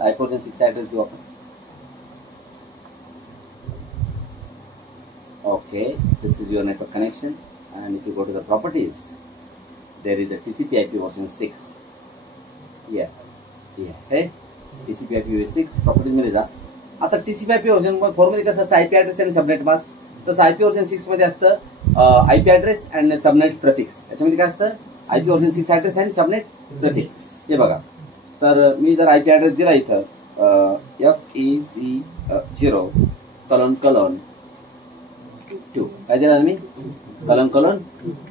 IP version 6 address देऊ आपण. Okay, this is your network connection, and if you go to the properties, there is a TCP/IP version 6. Hey, TCP/IP version 6 properties मध्ये जा. आता TCP/IP version 4 मध्ये कसं असतं, IP address आणि subnet mask. तसं IP वर्जन 6 मध्ये असतं IP ॲड्रेस आणि सबनेट प्रिफिक्स. याच्यामध्ये काय असतं, IP वर्जन 6 ॲड्रेस आणि सबनेट प्रिफिक्स. हे बघा, तर मी जर IP ॲड्रेस दिला इथं FEC0::2 काय दिला मी,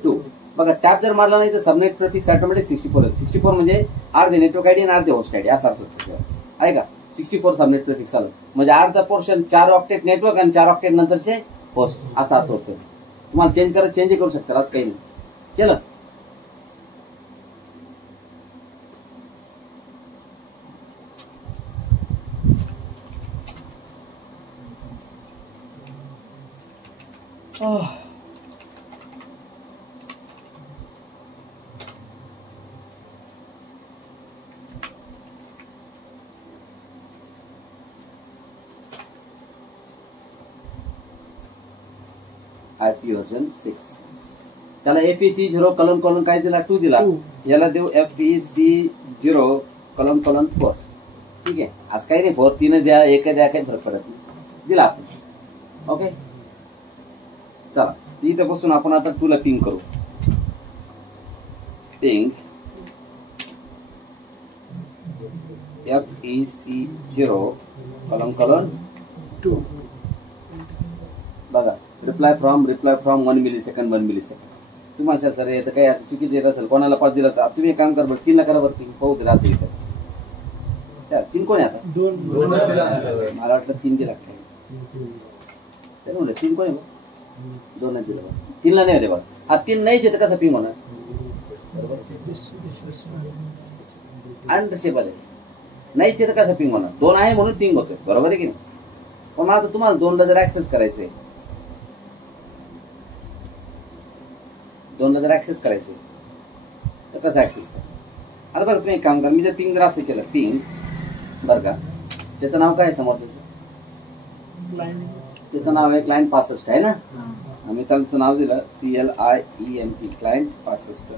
::2. बघा, टॅप जर मारला नाही तर सबनेट प्रिफिक्स ऑटोमॅटिक 64 64 म्हणजे अर्धे नेटवर्क आयडी आणि अर्धे होस्ट आयडी असा अर्थ होतो आहे का. 64 सबनेट प्रिफिक्स आलं म्हणजे अर्धा पोर्शन 4 ऑक्टेट नेटवर्क आणि 4 ऑक्टेट नंतरचे होस्ट असा अर्थ होतो. तुम्हाला चेंज करू शकता, असं काही नाही. केलं IP वर्जन 6 त्याला FEC0::: काय दिला, 2 दिला. याला देऊ FEC0::4. ठीक आहे, आज काही नाही, 4 3 द्या 1 द्या, काही फरक पडत नाही, दिला आपण. ओके, चला इथे बसून आपण आता 2 ला पिंग करू. पिंग FEC0::2. बघा, रिप्लाय फ्रॉम 1 मिलीसेकंड 1 मिलीसेकंड. तुम्हाला सर येतं काही असं चुकीचं येत असेल, कोणाला पाठ दिला तर तुम्ही एक काम करा बरं, 3 ला करा बरं पिंग, पाहू तरी असेल तर. 3 कोण आहे आता, मला वाटलं 3 दिला काय, म्हणलं 3 कोण आहे, 2च दिलं बघा. 3 ला नाही होते बघा. हा 3 नाहीच येतं, कसं पिंग होणार, अनरिचेबल आहे, नाहीच येतं कसं पिंग होणार. 2 आहे म्हणून पिंग होतोय, बरोबर आहे की नाही. पण मला तर तुम्हाला 2 ला जर ऍक्सेस करायचंय, 2 ला जर ऍक्सेस करायचंय तर कसं ऍक्सेस करा. आता बघा, तुम्ही एक काम करा, मी जर पिंग जर असं केलं पिंग, बरं का, त्याचं नाव काय आहे समोरचं, त्याचं नाव आहे क्लायंट 65 आहे ना. आम्ही त्यांचं नाव दिलं CLIENT क्लायंट 65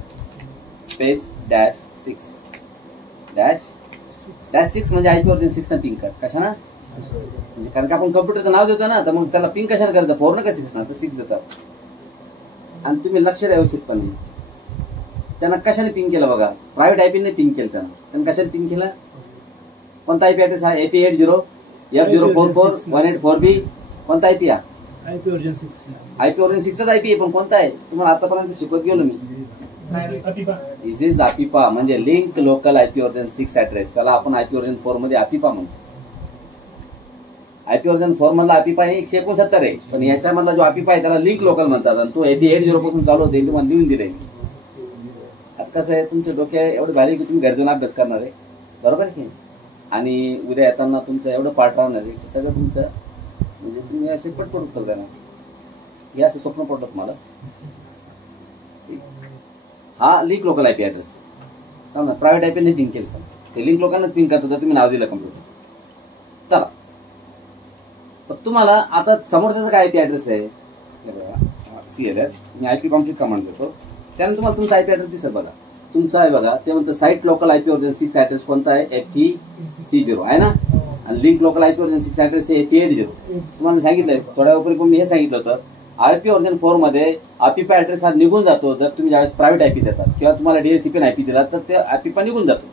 स्पेस -6 म्हणजे IP वर्जन 6 ना पिंग कर. कशाना, म्हणजे कारण की आपण कम्प्युटरचं नाव देतो ना, तर मग त्याला पिंग कशाला करतं, 4 ना का 6 ना, तर 6 देतात. आणि तुम्ही लक्ष द्या व्यवस्थितपणे, त्यांना कशाने पिंग केलं बघा, प्रायव्हेट IP ने पिंग केलं. त्यांना कशाने पिंग केलं, कोणता IP ॲड्रेस हा, FE80::F044:184B. कोणता IP हा, IP वर्जन 6च IP आहे, पण कोणता आहे तुम्हाला आतापर्यंत शिकवत गेलो मी, दिस इज APIPA म्हणजे link local IP version 6 address. त्याला आपण IP वर्जन 4 मध्ये APIPA म्हणतो. IP वर्जन 4 मधला APIPA आहे 169 आहे, पण याच्यामधला जो APIPA आहे त्याला लिंक लोकल म्हणतात, आणि तो FE80 पासून चालू होते, तुम्हाला लिहून दिले. आता कसं आहे, तुमच्या डोक्या एवढं भारी की तुम्ही घरी अभ्यास करणार आहे, बरोबर की, आणि उद्या येताना तुमचं एवढं पाठ राहणार आहे, सगळं तुमचं म्हणजे तुम्ही असे पटपट उत्तर देणार. हे असं स्वप्न पडलं तुम्हाला. हा लिंक लोकल IP ॲड्रेस समजा, प्रायव्हेट IP ने पिंग केलं, ते लिंक लोकांनाच पिंग करतं, जर तुम्ही नाव दिलं कम्प्युटर. चला, तुम्हाला आता समोरच्याचा काय IP ॲड्रेस आहे, CLS, मी IP कॉम्प्लीट कमांड देतो, त्यानंतर तुम्हाला तुमचा IP ॲड्रेस दिसत बघा, तुमचा आहे बघा, ते म्हणतं site local IP version 6 address कोणता आहे, FEC0 आहे ना, आणि link local IP version 6 address आहे FE80. तुम्हाला मी सांगितलंय थोड्या वेळापूर्वी, पण मी हे सांगितलं होतं, IP वर्जन 4 मध्ये APIPA ॲड्रेस हा निघून जातो जर तुम्ही ज्यावेळेस प्रायव्हेट IP देतात किंवा तुम्हाला DHCP IP दिला तर ते APIPA निघून जातो.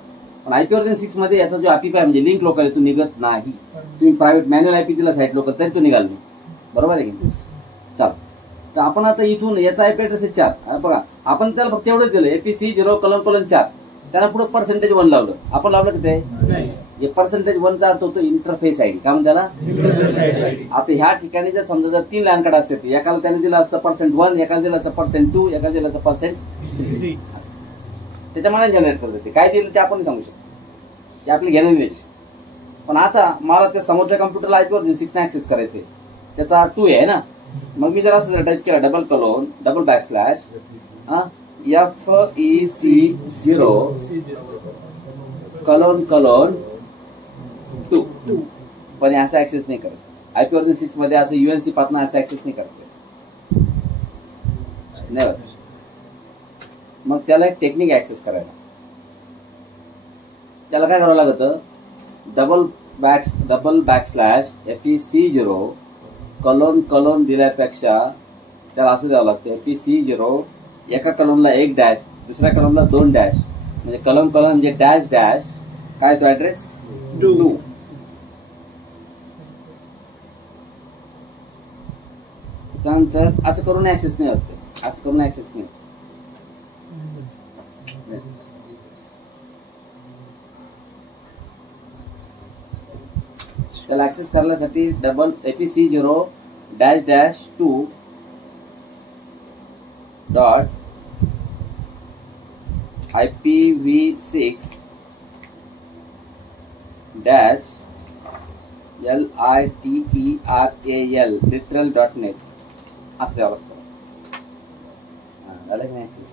पण IP वर्जन 6 मध्ये याचा जो APIPA म्हणजे लिंक लोकल आहे तो निघत नाही. तुम्ही प्रायव्हेट मॅन्युअल IP दिला साईट लोकल तरी तो निघाल नाही, बरोबर आहे की. चला, तर आपण आता इथून याचा IP ॲड्रेस आहे 4. बघा, आपण त्याला फक्त एवढंच दिलं FEC0::4, त्याला पुढे %1 लावलं, आपण लावलं की ते %1चा अर्थ होतो इंटरफेस आयडी. काय म्हणतो त्याला, आता ह्या ठिकाणी जर समजा जर 3 लहान कार्ड असते, एकाला त्याने दिलं असतं %1, एकाला दिलं असतं %2, एकाला दिलं असतं %3, त्याच्यामुळे जनरेट करत ते काय दिलं ते आपण सांगू शकतो, ते आपली घेणं द्यायची. पण आता मला त्या समोरच्या कम्प्युटरला IP वर्जन 6 ने ऍक्सेस करायचे, त्याचा 2 आहे ना, मग मी जर असं जर टाईप केला :// FEC0::2 टू पण असं ऍक्सेस नाही करत. आयपी वर्जन 6 मध्ये असं UNC पाथनं असं ऍक्सेस नाही करत नाही. मग त्याला एक टेक्निक ऍक्सेस करायला, त्याला काय करावं लागतं, डबल बॅकस्लॅश FEC0 कलोन दिल्यापेक्षा त्याला असं द्यावं लागतं FEC0 एका कलमला 1 डॅश दुसऱ्या कलमला 2 डॅश म्हणजे कलम म्हणजे डॅश डॅश काय तो ऍड्रेस 2. त्यानंतर असं करून ऍक्सेस नाही होत, असं करून ऍक्सेस नाही होत. त्याला ऍक्सेस करण्यासाठी double FEC0 dash dash 2 dot IPv6 dash LITERAL literal.net असं द्यावं लागतं. झालं की नाही ऍक्सेस?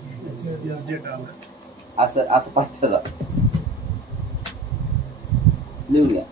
असं पाहता जा, लिहून घ्या.